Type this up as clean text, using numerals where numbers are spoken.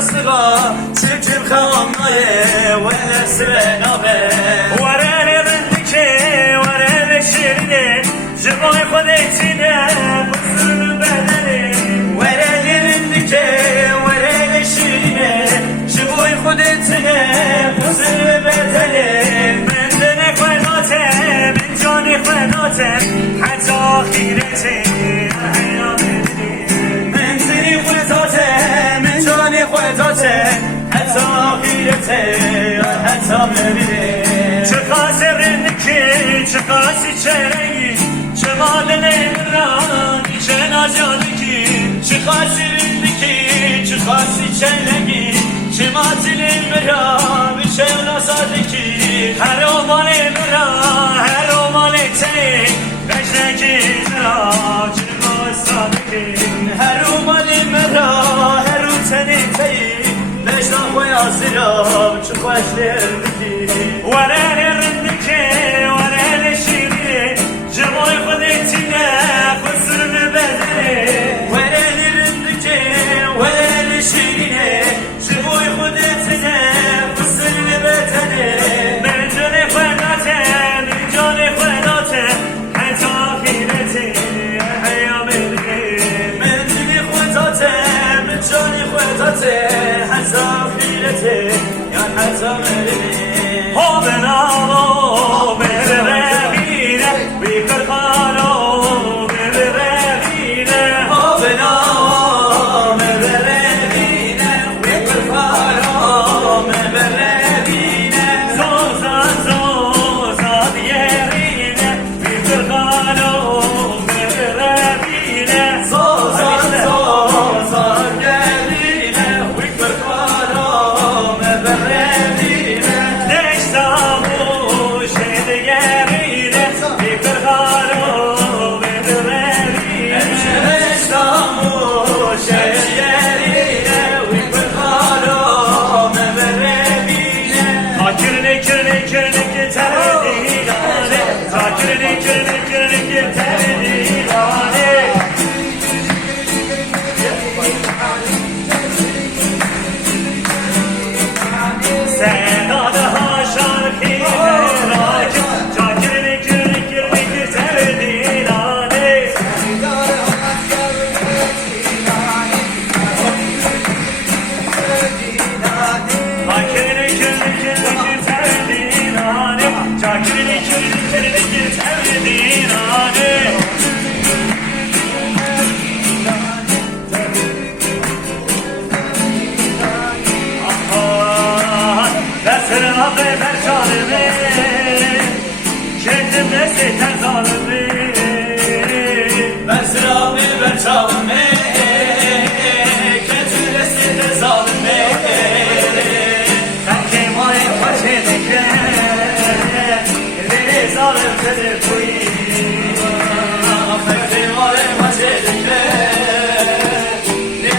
صغا سجل خامناي ولا سبنابه ورا لبندكي ورا بشرني جباي خديتنا بصر بدني ورا لبندكي ورا بشرني جباي خديتنا بصر بدني من دنك وناتم من جانك وناتم حتى آخرتي من دني خداتم من جاني خداتم حتى آخرتي حتى مبینی چه خاسرندکی چه خاسی چرنگی چه مال نیمرانی چه ناجانکی چه خاسرندکی چه خاسی چرنگی چه ماتل مرا چه ناسادکی هر اومال مرا هر اومال تی بشنکی مرا چه ناسادکی هر اومال مرا هر او تنی لشنا خوی آسیرا چه خوش لردکی ورا لرندکی ورا لشیری جمای خودتی نه خسر بدنی ورا لرندکی ورا لشیرینه جمای خودتنه خسر بدنه من جان خوداته من جان خوداته حتی آخرتی حیا بری من دلی خوداته من جانی خوداته حتی آخرته یا حتی مبینی ها بنامو ببرینه بیکر خانو ببرینه ها بنام ببینه ویکر فارام ببینه زوزا دیرینه بیکر خانو ببرینه زوزا گرینه ویکر فارام ببینه دشتامو شدگرینه بیکر خانو ببرینه شرشتامو شیرینه ویکر فارام ببینه Zakirni kirni kirni ki terdilane Zakirni kirni kirni ki terdilane Sedadı haşar ki meracı Zakirni kirni kirni ki terdilane Zakirni kirni kirni ki terdilane Zakirni kirni kirni ki terdilane Versene abi ver canımı Kendimde seyten zalimi